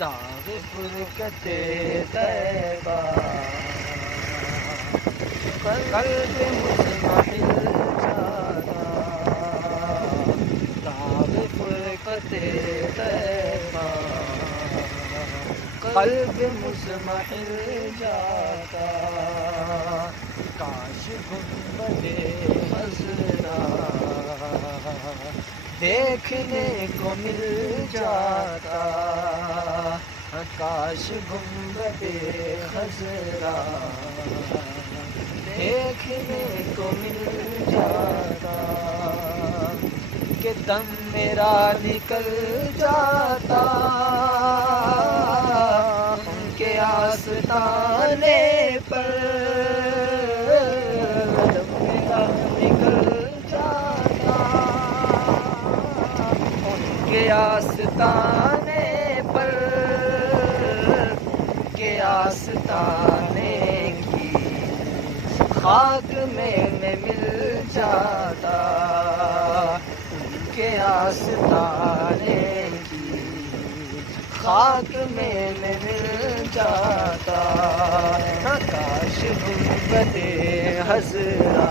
داغ فرقت طیبہ قلب مطمئن جانا، داغ فرقت طیبہ قلب مطمئن جاتا، کاش گنبد خضرا دیکھنے کو مل جاتا، کاش گنبد خضرا دیکھنے کو مل جاتا، کہ دم میرا نکل جاتا ان کے آستانے پر، دم میرا نکل جاتا ان کے آستانے پر، کہ آستانے کی خاک میں مل جاتا، ان کے آستانے کی خاک میں مل جاتا، کاش گنبد خضرا